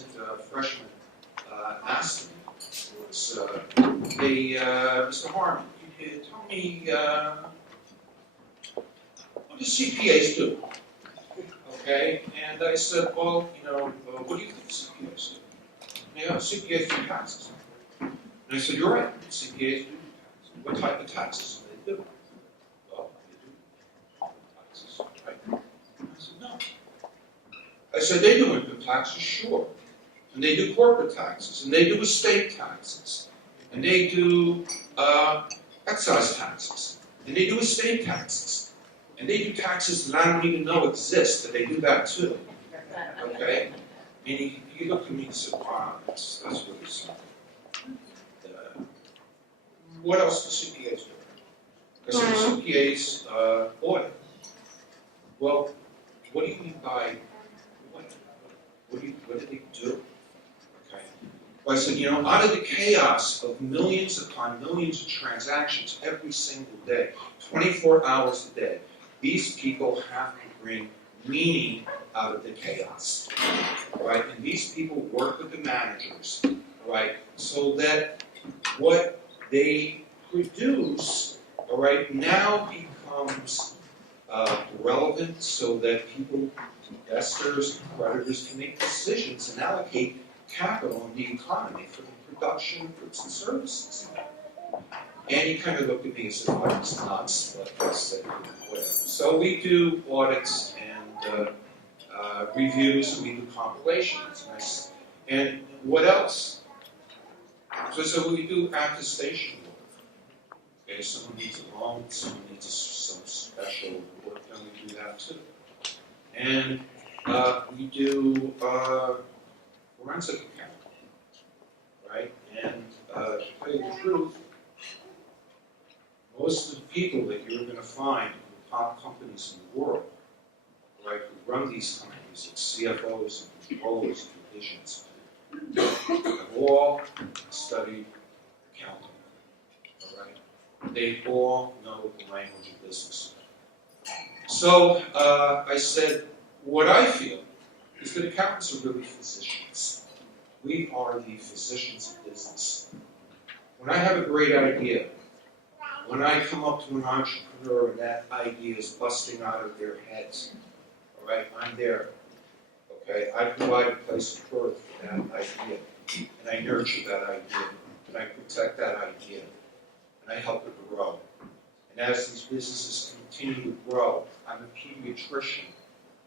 recent freshman asked me was, hey, Mr. Harmon, you can tell me what do CPAs do? Okay, and I said, well, what do you think CPAs do? And CPAs do taxes. And I said, you're right, CPAs do taxes. What type of taxes do they do? Well, they do taxes, right? I said, no. I said, they do income taxes, sure. And they do corporate taxes, and they do estate taxes, and they do excise taxes, and they do estate taxes, and they do taxes that I don't even know exist, and they do that too. Okay? And he looked at me and said, wow, that's really something. What else do CPAs do? I said, CPAs audit. Well, what do you mean by audit? What do they do? Okay. Well, I said, out of the chaos of millions upon millions of transactions every single day, 24 hours a day, these people have to bring meaning out of the chaos, right? And these people work with the managers, right, so that what they produce, all right, now becomes relevant so that people, investors, creditors can make decisions and allocate capital in the economy for the production of goods and services. And he kind of looked at me and said, well, it's nuts, but I said, whatever. So we do audits and reviews, and we do compilations. And what else? So we do attestation work. Okay, someone needs a loan, someone needs some special work done, we do that too. And we do forensic accounting, right? And to tell you the truth, most of the people that you're going to find in the top companies in the world, right, who run these companies, like CFOs and controllers and divisions, have all studied accounting, all right? They all know the language of business. So I said, what I feel is that accountants are really physicians. We are the physicians of business. When I have a great idea, when I come up to an entrepreneur and that idea is busting out of their heads, all right, I'm there. Okay, I provide a place of birth for that idea, and I nurture that idea, and I protect that idea, and I help it grow. And as these businesses continue to grow, I'm a pediatrician.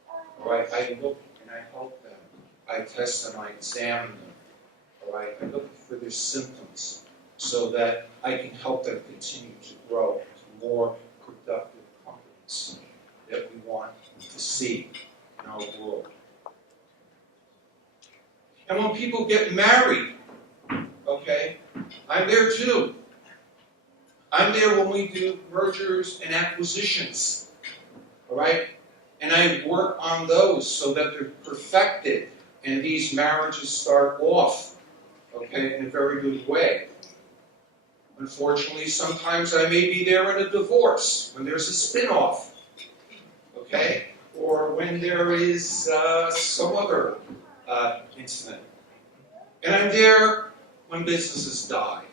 All right, I look and I help them. I test them, I examine them. All right, I look for their symptoms so that I can help them continue to grow to more productive companies that we want to see in our world. And when people get married, okay, I'm there too. I'm there when we do mergers and acquisitions, all right? And I work on those so that they're perfected and these marriages start off, okay, in a very good way. Unfortunately, sometimes I may be there in a divorce, when there's a spin-off, okay? Or when there is some other incident. And I'm there when businesses die.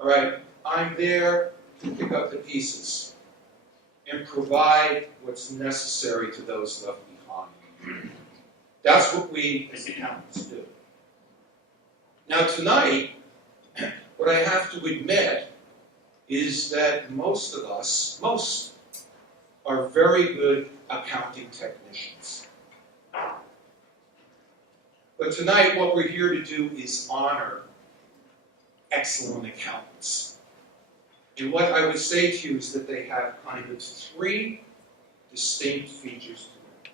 All right, I'm there to pick up the pieces and provide what's necessary to those left behind. That's what we as accountants do. Now tonight, what I have to admit is that most of us, are very good accounting technicians. But tonight, what we're here to do is honor excellent accountants. And what I would say to you is that they have kind of three distinct features to them.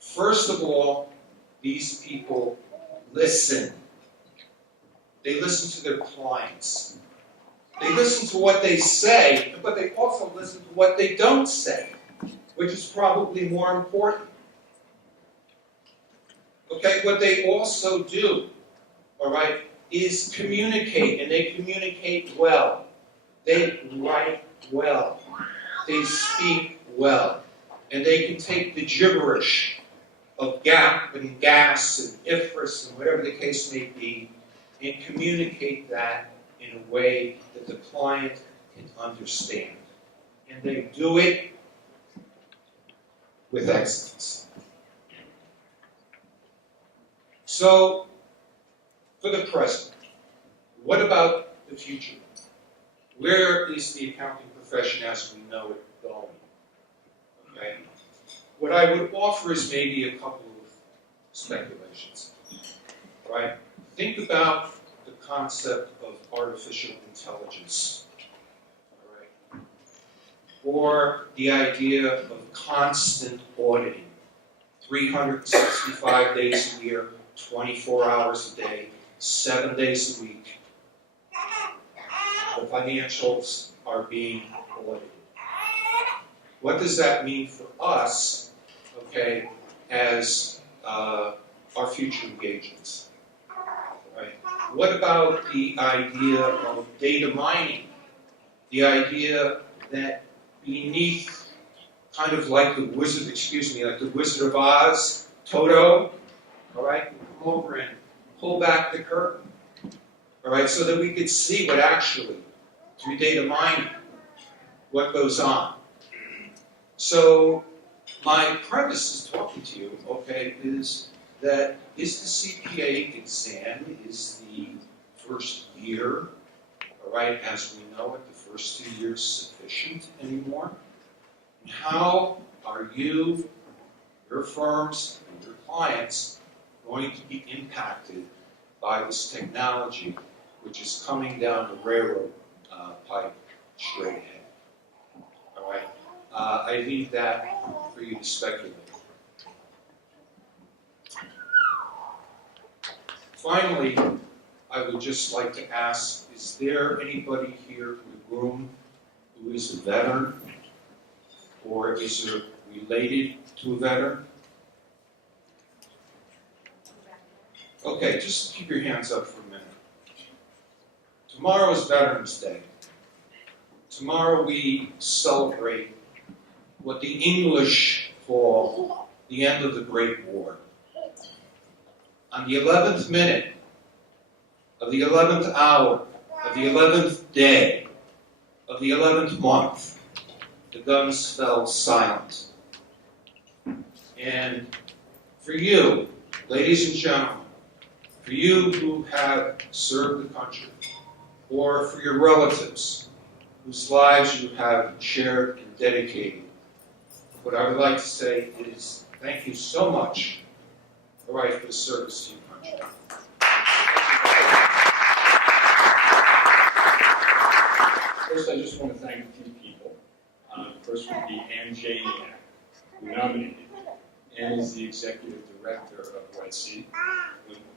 First of all, these people listen. They listen to their clients. They listen to what they say, but they also listen to what they don't say, which is probably more important. Okay, what they also do, all right, is communicate, and they communicate well. They write well. They speak well. And they can take the gibberish of gap and gas and IFRS and whatever the case may be, and communicate that in a way that the client can understand. And they do it with excellence. So, for the present, what about the future? Where is the accounting profession as we know it going? Okay. What I would offer is maybe a couple of speculations. Right? Think about the concept of artificial intelligence. All right? Or the idea of constant auditing. 365 days a year, 24 hours a day, 7 days a week. The financials are being audited. What does that mean for us, okay, as our future engagements? Right? What about the idea of data mining? The idea that beneath, kind of like the Wizard, like the Wizard of Oz, Toto, all right, come over and pull back the curtain, all right, so that we could see what actually, through data mining, what goes on. So my premise is talking to you, okay, is that is the CPA exam, is the first year, all right, as we know it, the first 2 years sufficient anymore? And how are you, your firms, and your clients going to be impacted by this technology which is coming down the railroad pipe straight ahead? All right? I leave that for you to speculate. Finally, I would just like to ask, is there anybody here in the room who is a veteran or is related to a veteran? Okay, just keep your hands up for a minute. Tomorrow is Veterans Day. Tomorrow we celebrate what the English call the end of the Great War. On the 11th minute of the 11th hour of the 11th day of the 11th month, the guns fell silent. And for you, ladies and gentlemen, for you who have served the country, or for your relatives whose lives you have shared and dedicated, what I would like to say is thank you so much, all right, for the service to your country. First, I just want to thank a few people. First would be Ann Janiak, who nominated me. Ann is the executive director of WETC,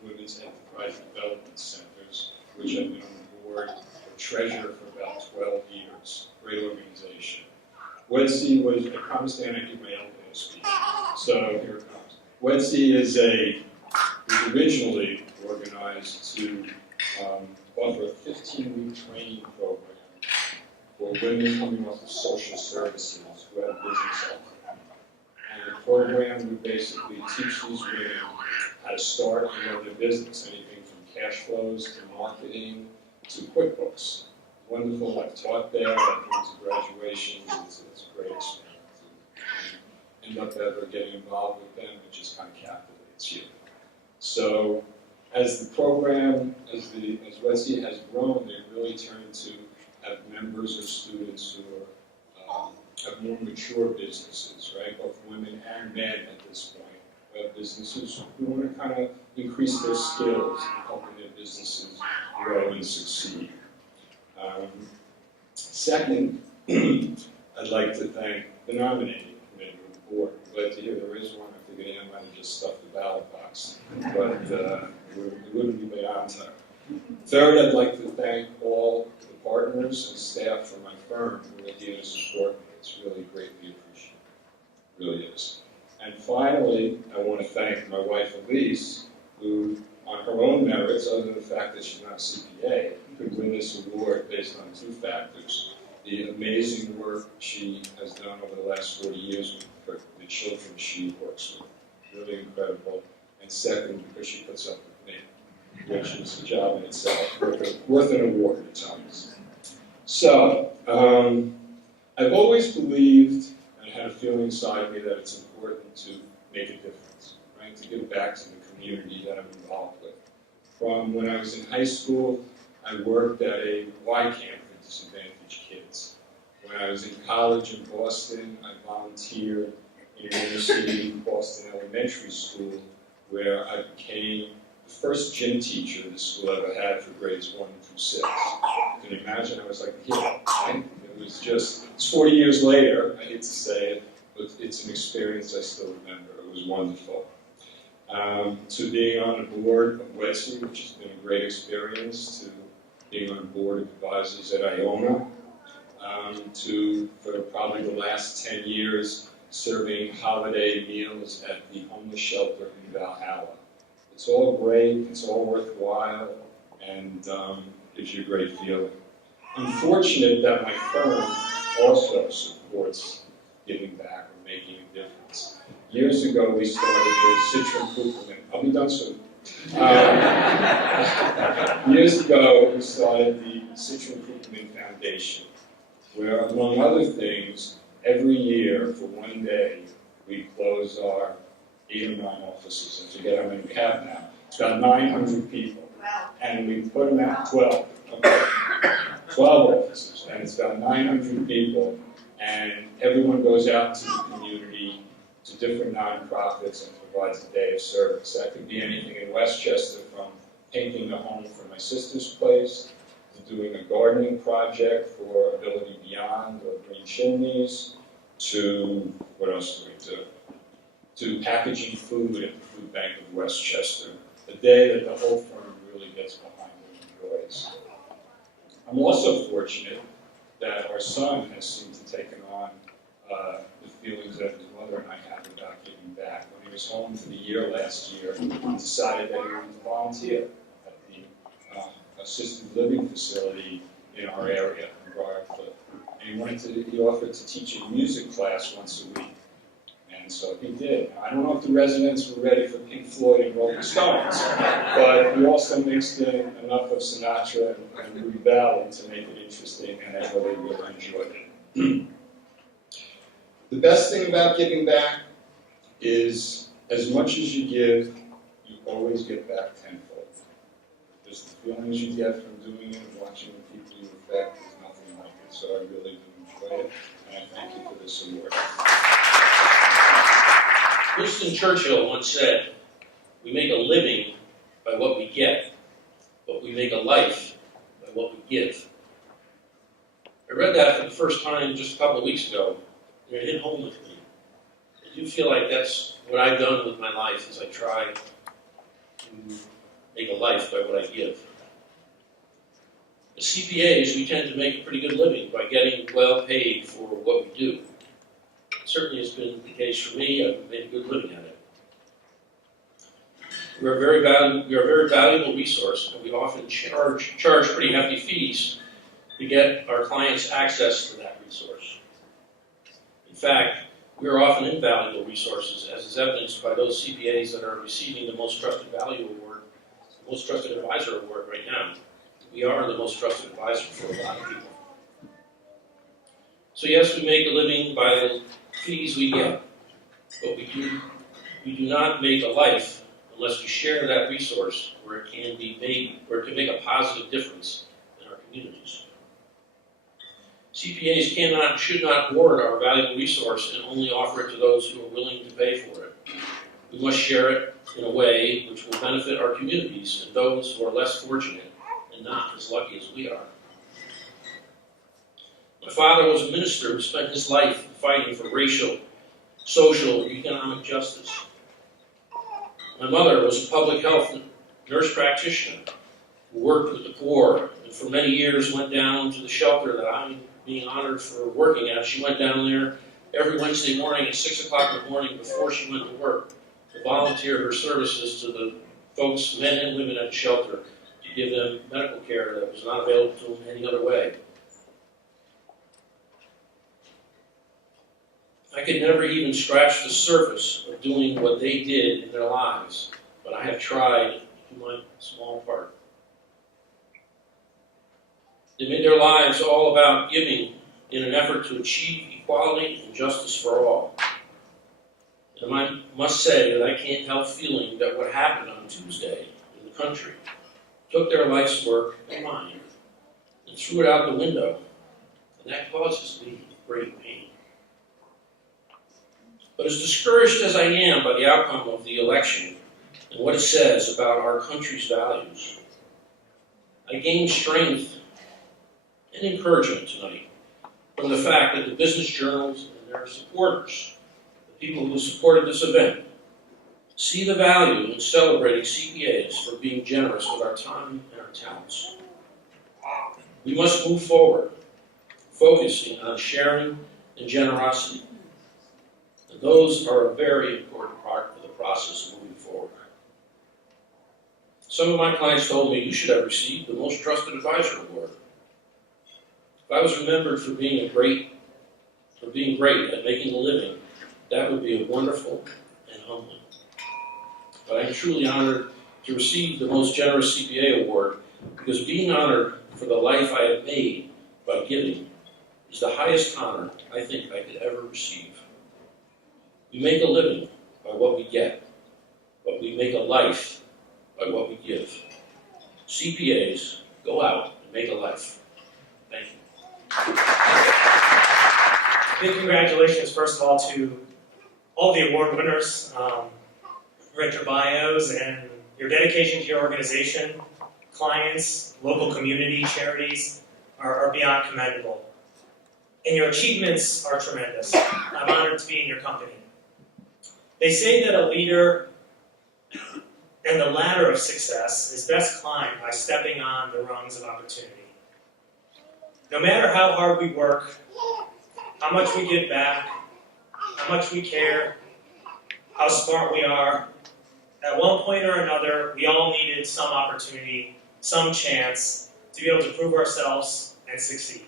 Women's Enterprise Development Centers, which I've been on the board or treasurer for about 12 years. Great organization. WETC was, I promised Ann I'd give my elevator speech, so here it comes. WETC was originally organized to offer a 15-week training program for women coming off of social services who have business health. And the program would basically teach these women how to start and run their business, anything from cash flows to marketing to QuickBooks. Wonderful, I've taught there, I've been to graduation, it's a great experience. End up ever getting involved with them, it just kind of captivates you. So, as the program, as WETC has grown, they've really turned to have members or students who are, have more mature businesses, right? Both women and men at this point who have businesses who want to kind of increase their skills in helping their businesses grow and succeed. Second, I'd like to thank the nominating committee of the board. I'm glad to hear there is one. I figured Ann might have just stuffed the ballot box, but it wouldn't be beyond time. Third, I'd like to thank all the partners and staff from my firm who are here to support me. It's really greatly appreciated. It really is. And finally, I want to thank my wife, Elise, who, on her own merits, other than the fact that she's not a CPA, could win this award based on two factors. The amazing work she has done over the last 40 years with the children she works with. really incredible. And second, because she puts up with me, which is a job in itself, worth an award at times. So, I've always believed and had a feeling inside me that it's important to make a difference, right? To give back to the community that I'm involved with. From when I was in high school, I worked at a Y camp for disadvantaged kids. When I was in college in Boston, I volunteered in an inner city Boston elementary school where I became the first gym teacher the school ever had for grades 1 through 6. You can imagine, I was like a kid, right? It was just, it's 40 years later, I hate to say it, but it's an experience I still remember. It was wonderful. To being on the board of Westfair, which has been a great experience, to being on the board of advisors at Iona, to, for probably the last 10 years, serving holiday meals at the homeless shelter in Valhalla. It's all great, it's all worthwhile, and gives you a great feeling. I'm fortunate that my firm also supports giving back or making a difference. Years ago, we started the Citron Cooperman. I'll be done soon. Years ago, we started the Citron Cooperman Foundation, where, among other things, every year for one day, we close our 8 or 9 offices. I forget how many we have now. It's about 900 people. Wow. And we put them out 12. Okay. 12 offices, and it's about 900 people, and everyone goes out to the community, to different nonprofits, and provides a day of service. That could be anything in Westchester, from painting the home for my sister's place, to doing a gardening project for Ability Beyond or Green Chimneys, to, what else do we do? To packaging food at the Food Bank of Westchester, a day that the whole firm really gets behind and enjoys. I'm also fortunate that our son has seemed to take on the feelings that his mother and I have about giving back. When he was home for the year last year, he decided that he wanted to volunteer at the assisted living facility in our area, in Briarcliff. And he offered to teach a music class once a week. And so he did. I don't know if the residents were ready for Pink Floyd and Rolling Stones, but we also mixed in enough of Sinatra and Rudy Valley to make it interesting, and I know they really enjoyed it. The best thing about giving back is, as much as you give, you always get back tenfold. Just the feelings you get from doing it and watching the people you affect is nothing like it. So I really do enjoy it, and I thank you for this award. Winston Churchill once said, "We make a living by what we get, but we make a life by what we give." I read that for the first time just a couple of weeks ago, and it hit home with me. I do feel like that's what I've done with my life, is I try to make a life by what I give. As CPAs, we tend to make a pretty good living by getting well paid for what we do. It certainly has been the case for me. I've made a good living at it. We're a very valuable resource, and we often charge pretty hefty fees to get our clients access to that resource. In fact, we are often invaluable resources, as is evidenced by those CPAs that are receiving the Most Trusted Value Award, the Most Trusted Advisor Award right now. We are the most trusted advisor for a lot of people. So yes, we make a living by the fees we get, but we do not make a life unless we share that resource where it can make a positive difference in our communities. CPAs should not hoard our valuable resource and only offer it to those who are willing to pay for it. We must share it in a way which will benefit our communities and those who are less fortunate and not as lucky as we are. My father was a minister who spent his life fighting for racial, social, and economic justice. My mother was a public health nurse practitioner who worked with the poor, and for many years went down to the shelter that I'm being honored for working at. She went down there every Wednesday morning at 6 o'clock in the morning before she went to work to volunteer her services to the folks, men and women at the shelter, to give them medical care that was not available to them any other way. I could never even scratch the surface of doing what they did in their lives, but I have tried to do my small part. They made their lives all about giving in an effort to achieve equality and justice for all. And I must say that I can't help feeling that what happened on Tuesday in the country took their life's work and mine and threw it out the window, and that causes me great pain. But as discouraged as I am by the outcome of the election and what it says about our country's values, I gain strength and encouragement tonight from the fact that the business journals and their supporters, the people who supported this event, see the value in celebrating CPAs for being generous with our time and our talents. We must move forward, focusing on sharing and generosity. And those are a very important part of the process of moving forward. Some of my clients told me you should have received the Most Trusted Advisor Award. If I was remembered for being great at making a living, that would be wonderful and humbling. But I'm truly honored to receive the Most Generous CPA Award because being honored for the life I have made by giving is the highest honor I think I could ever receive. We make a living by what we get, but we make a life by what we give. CPAs, go out and make a life. Thank you. Big congratulations, first of all, to all the award winners. Read your bios and your dedication to your organization, clients, local community, charities are beyond commendable. And your achievements are tremendous. I'm honored to be in your company. They say that a leader and the ladder of success is best climbed by stepping on the rungs of opportunity. No matter how hard we work, how much we give back, how much we care, how smart we are, at one point or another, we all needed some opportunity, some chance to be able to prove ourselves and succeed.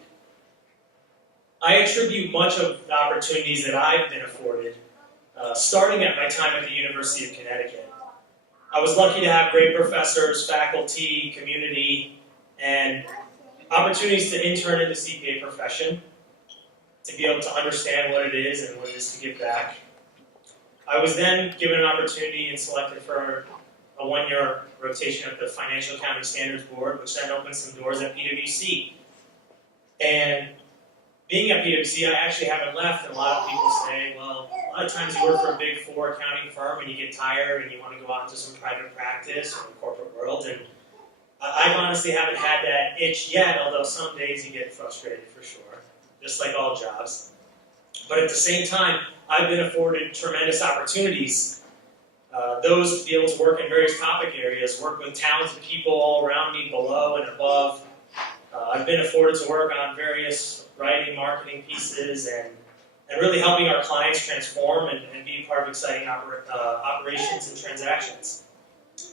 I attribute much of the opportunities that I've been afforded, starting at my time at the University of Connecticut. I was lucky to have great professors, faculty, community, and opportunities to intern in the CPA profession, to be able to understand what it is and what it is to give back. I was then given an opportunity and selected for a one-year rotation at the Financial Accounting Standards Board, which then opened some doors at PwC. And being at PwC, I actually haven't left, and a lot of people say, well, a lot of times you work for a Big Four accounting firm and you get tired and you want to go out into some private practice or the corporate world, and I honestly haven't had that itch yet, although some days you get frustrated for sure, just like all jobs. But at the same time, I've been afforded tremendous opportunities. Those to be able to work in various topic areas, work with talented people all around me, below and above. I've been afforded to work on various writing, marketing pieces, and really helping our clients transform and be part of exciting operations and transactions.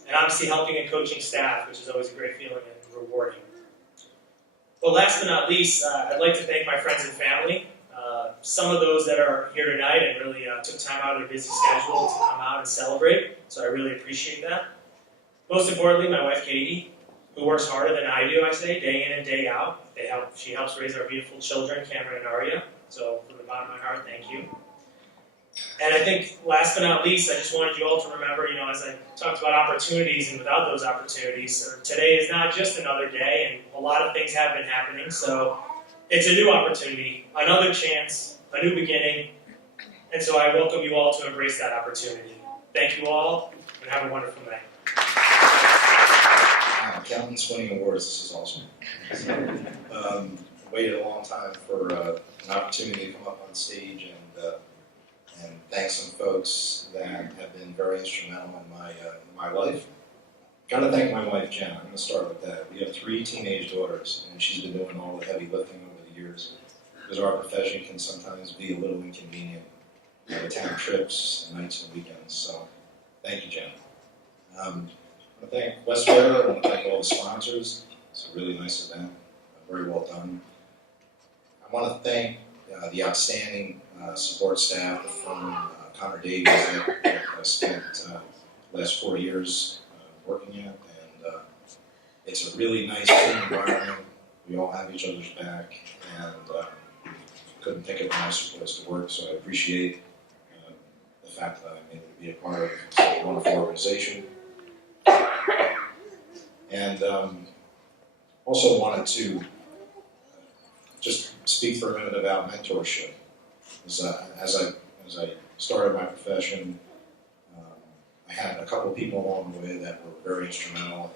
And obviously helping and coaching staff, which is always a great feeling and rewarding. Well, last but not least, I'd like to thank my friends and family. Some of those that are here tonight and really took time out of their busy schedule to come out and celebrate, so I really appreciate that. Most importantly, my wife Katie, who works harder than I do, I say, day in and day out. She helps raise our beautiful children, Cameron and Arya, so from the bottom of my heart, thank you. And I think, last but not least, I just wanted you all to remember, as I talked about opportunities and without those opportunities, today is not just another day, and a lot of things have been happening, so it's a new opportunity, another chance, a new beginning, and so I welcome you all to embrace that opportunity. Thank you all, and have a wonderful night. Accountants winning awards, this is awesome. Waited a long time for an opportunity to come up on stage and thank some folks that have been very instrumental in my life. Gotta thank my wife, Jen. I'm gonna start with that. We have 3 teenage daughters, and she's been doing all the heavy lifting over the years, because our profession can sometimes be a little inconvenient. Town trips, nights and weekends, so thank you, Jen. I want to thank Westfair. I want to thank all the sponsors. It's a really nice event, very well done. I want to thank the outstanding support staff, the firm, Connor Davies, that I spent the last 4 years working at, and it's a really nice team environment. We all have each other's back, and couldn't think of a nicer place to work, so I appreciate the fact that I'm able to be a part of such a wonderful organization. And also wanted to just speak for a minute about mentorship. As I started my profession, I had a couple of people along the way that were very instrumental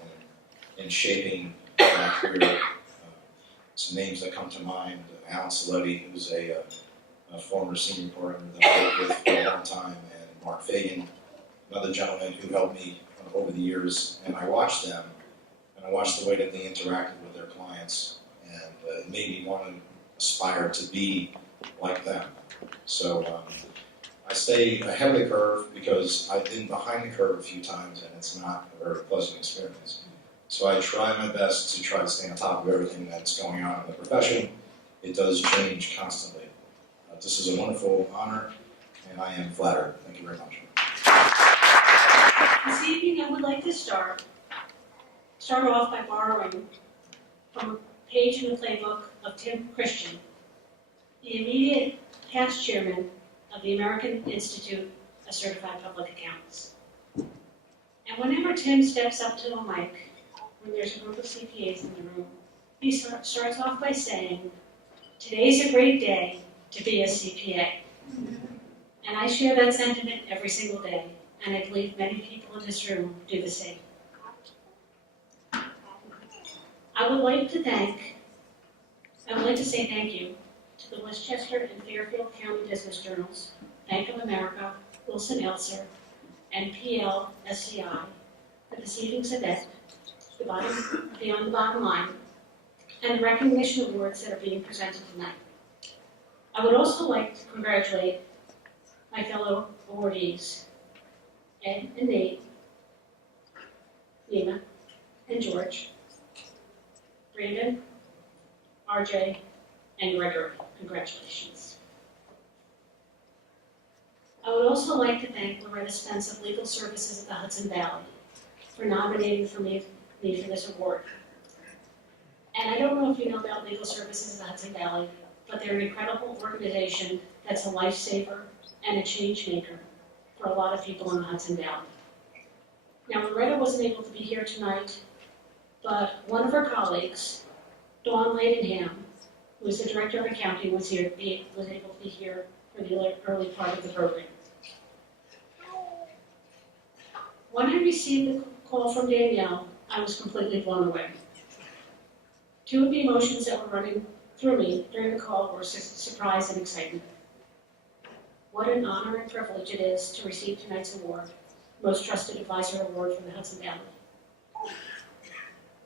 in shaping my career. Some names that come to mind: Alan Saletti, who's a former senior partner that I worked with for a long time, and Mark Fagan, another gentleman who helped me over the years. And I watched them, and I watched the way that they interacted with their clients, and it made me want to aspire to be like them. So I stay ahead of the curve because I've been behind the curve a few times, and it's not a very pleasant experience. So I try my best to try to stay on top of everything that's going on in the profession. It does change constantly. This is a wonderful honor, and I am flattered. Thank you very much. This evening, I would like to start off by borrowing from a page in the playbook of Tim Christian, the immediate past chairman of the American Institute of Certified Public Accountants. And whenever Tim steps up to the mic, when there's a group of CPAs in the room, he starts off by saying, "Today's a great day to be a CPA." And I share that sentiment every single day, and I believe many people in this room do the same. I would like to say thank you to the Westchester and Fairfield County Business Journals, Bank of America, Wilson Elser, and PLSCI for this evening's event, Beyond the Bottom Line, and the recognition awards that are being presented tonight. I would also like to congratulate my fellow awardees, Ed and Nate, Nina and George, Brandon, RJ, and Gregory. Congratulations. I would also like to thank Loretta Spence of Legal Services of the Hudson Valley for nominating me for this award. And I don't know if you know about Legal Services of the Hudson Valley, but they're an incredible organization that's a lifesaver and a change maker for a lot of people in the Hudson Valley. Now, Loretta wasn't able to be here tonight, but one of her colleagues, Dawn Ladenham, who is the Director of Accounting, was able to be here for the early part of the program. When I received the call from Danielle, I was completely blown away. Two of the emotions that were running through me during the call were surprise and excitement. What an honor and privilege it is to receive tonight's award, Most Trusted Advisor Award from the Hudson Valley.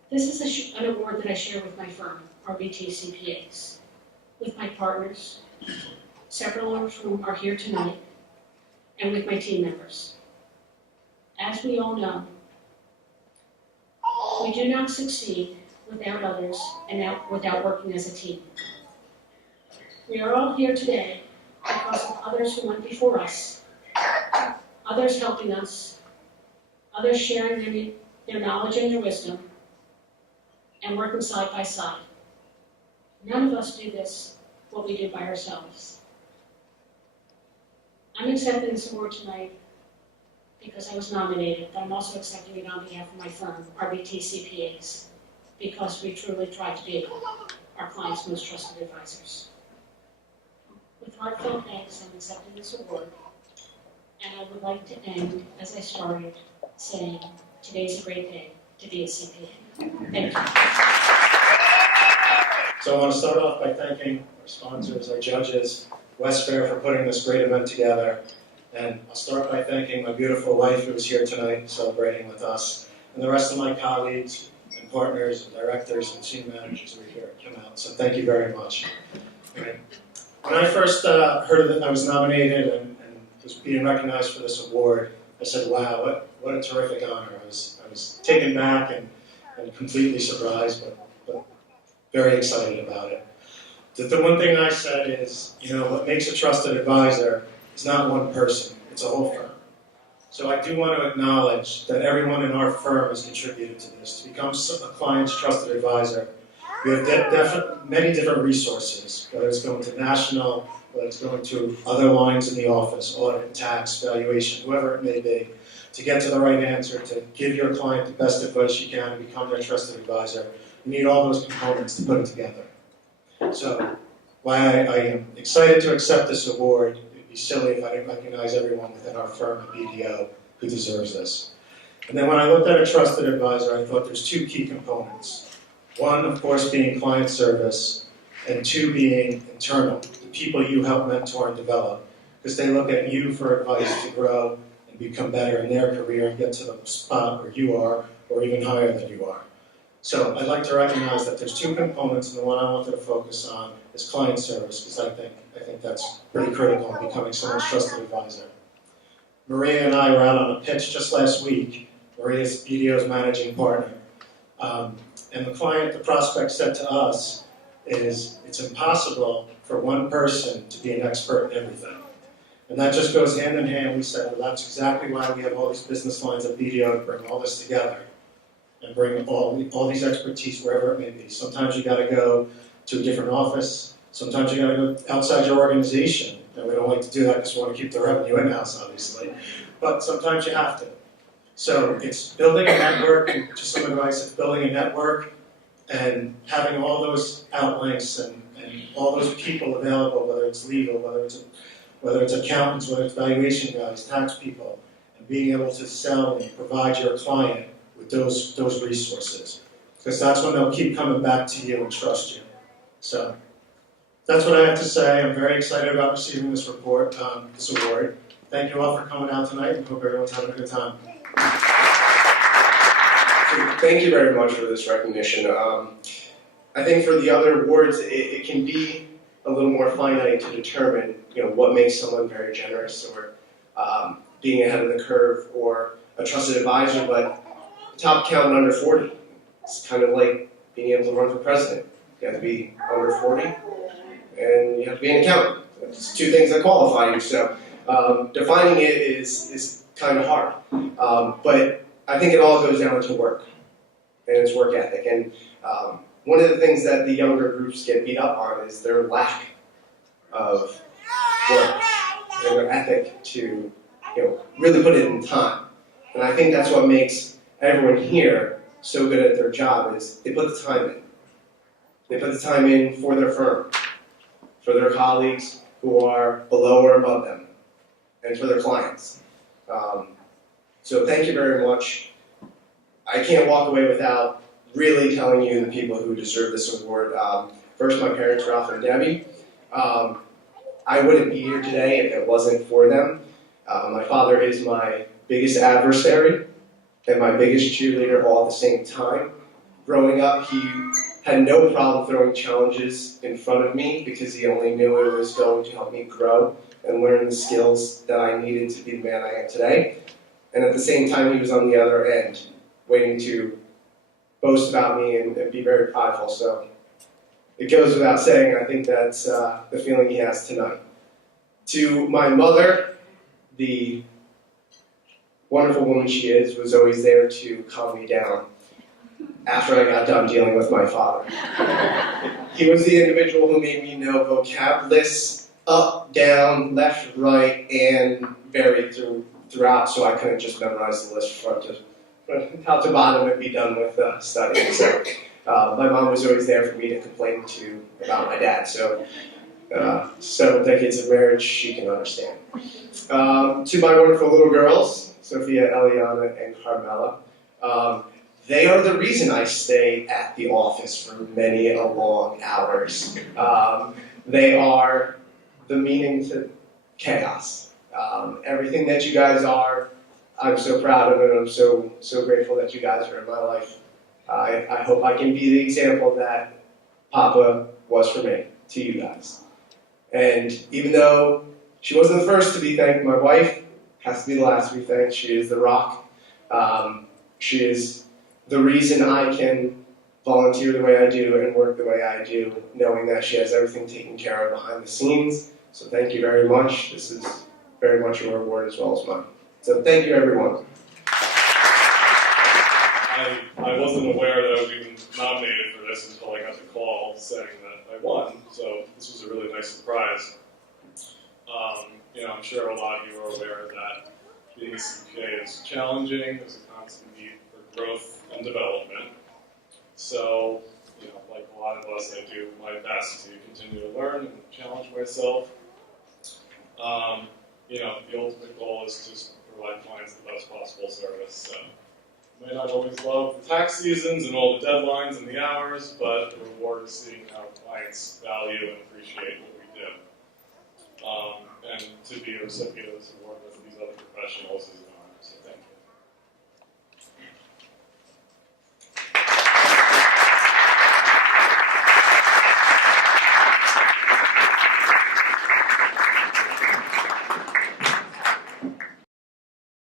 This is an award that I share with my firm, RBT CPAs, with my partners, several of whom are here tonight, and with my team members. As we all know, we do not succeed without others and without working as a team. We are all here today because of others who went before us, others helping us, others sharing their knowledge and their wisdom, and working side by side. None of us do what we do by ourselves. I'm accepting this award tonight because I was nominated, but I'm also accepting it on behalf of my firm, RBT CPAs, because we truly try to be our clients' most trusted advisors. With heartfelt thanks, I'm accepting this award, and I would like to end, as I started, saying, today's a great day to be a CPA. Thank you. So I want to start off by thanking our sponsors, our judges, Westfair for putting this great event together. And I'll start by thanking my beautiful wife who is here tonight celebrating with us, and the rest of my colleagues and partners and directors and team managers who are here at Come Out. So thank you very much. Okay. When I first heard that I was nominated and was being recognized for this award, I said, wow, what a terrific honor. I was taken back and completely surprised, but very excited about it. The one thing I said is, what makes a trusted advisor is not one person, it's a whole firm. So I do want to acknowledge that everyone in our firm has contributed to this. To become a client's trusted advisor, we have many different resources, whether it's going to national, whether it's going to other lines in the office, audit, tax, valuation, whoever it may be, to get to the right answer, to give your client the best advice you can and become their trusted advisor. You need all those components to put it together. So, why I am excited to accept this award. It'd be silly if I didn't recognize everyone within our firm at BDO who deserves this. And then when I looked at a trusted advisor, I thought there's two key components. One, of course, being client service, and two, being internal, the people you help mentor and develop, because they look at you for advice to grow and become better in their career and get to the spot where you are, or even higher than you are. So I'd like to recognize that there's two components, and the one I wanted to focus on is client service, because I think that's pretty critical in becoming someone's trusted advisor. Maria and I were out on a pitch just last week. Maria's BDO's managing partner. And the prospect said to us is, it's impossible for one person to be an expert in everything. And that just goes hand in hand. We said, well, that's exactly why we have all these business lines at BDO to bring all this together and bring all these expertise wherever it may be. Sometimes you got to go to a different office. Sometimes you got to go outside your organization. And we don't like to do that because we want to keep the revenue in-house, obviously. But sometimes you have to. So it's building a network, and just some advice, it's building a network and having all those outlinks and all those people available, whether it's legal, whether it's accountants, whether it's valuation guys, tax people, and being able to sell and provide your client with those resources. Because that's when they'll keep coming back to you and trust you. So that's what I have to say. I'm very excited about receiving this award. Thank you all for coming out tonight, and hope everyone's having a good time. Thank you very much for this recognition. I think for the other awards, it can be a little more finite to determine, what makes someone very generous or being ahead of the curve or a trusted advisor, but top count under 40. It's kind of like being able to run for president. You have to be under 40, and you have to be an accountant. It's two things that qualify you. So defining it is kind of hard. But I think it all goes down to work, and it's work ethic. And one of the things that the younger groups get beat up on is their lack of work and their ethic to really put it in time. And I think that's what makes everyone here so good at their job is they put the time in. They put the time in for their firm, for their colleagues who are below or above them, and for their clients. So thank you very much. I can't walk away without really telling you the people who deserve this award. First, my parents, Ralph and Debbie. I wouldn't be here today if it wasn't for them. My father is my biggest adversary and my biggest cheerleader all at the same time. Growing up, he had no problem throwing challenges in front of me because he only knew it was going to help me grow and learn the skills that I needed to be the man I am today. And at the same time, he was on the other end, waiting to boast about me and be very prideful. So it goes without saying, I think that's the feeling he has tonight. To my mother, the wonderful woman she is, was always there to calm me down after I got done dealing with my father. He was the individual who made me know vocab lists, up, down, left, right, and varied throughout, so I couldn't just memorize the list from top to bottom and be done with studying. So my mom was always there for me to complain to about my dad. So several decades of marriage, she can understand. To my wonderful little girls, Sophia, Eliana, and Carmela, they are the reason I stay at the office for many long hours. They are the meaning to chaos. Everything that you guys are, I'm so proud of it, and I'm so grateful that you guys are in my life. I hope I can be the example that Papa was for me, to you guys. And even though she wasn't the first to be thanked, my wife has to be the last to be thanked. She is the rock. She is the reason I can volunteer the way I do and work the way I do, knowing that she has everything taken care of behind the scenes. So thank you very much. This is very much your reward as well as mine. So thank you, everyone. I wasn't aware that I was even nominated for this until I got the call saying that I won, so this was a really nice surprise. I'm sure a lot of you are aware that being a CPA is challenging. There's a constant need for growth and development. So, like a lot of us, I do my best to continue to learn and challenge myself. The ultimate goal is to provide clients the best possible service. So, you might not always love the tax seasons and all the deadlines and the hours, but the reward is seeing how clients value and appreciate what we do. And to be a recipient of this award with these other professionals is